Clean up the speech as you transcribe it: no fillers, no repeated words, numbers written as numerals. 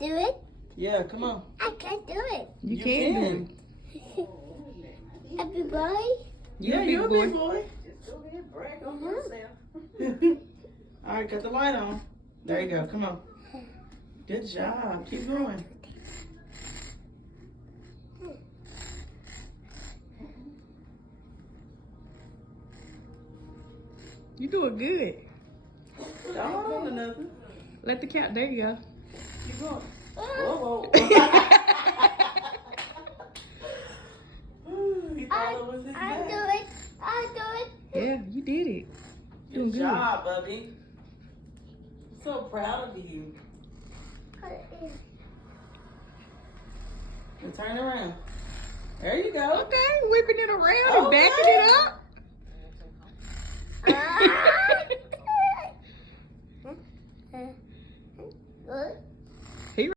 Do it? Yeah, come on. I can't do it. You can. A big boy? Yeah, you're a big boy. Just go ahead, brag on yourself. All right, got the light on. There you go. Come on. Good job. Keep going. You doing good. Don't hold on to nothing. Let the cat. There you go. Keep going. Whoa, whoa. Ooh, he thought it was his I back. do it. I do it. Yeah, you did it. Doing Good good. job, Bubby. I'm so proud of you. And turn around. There you go. Okay, whipping it around and backing it up.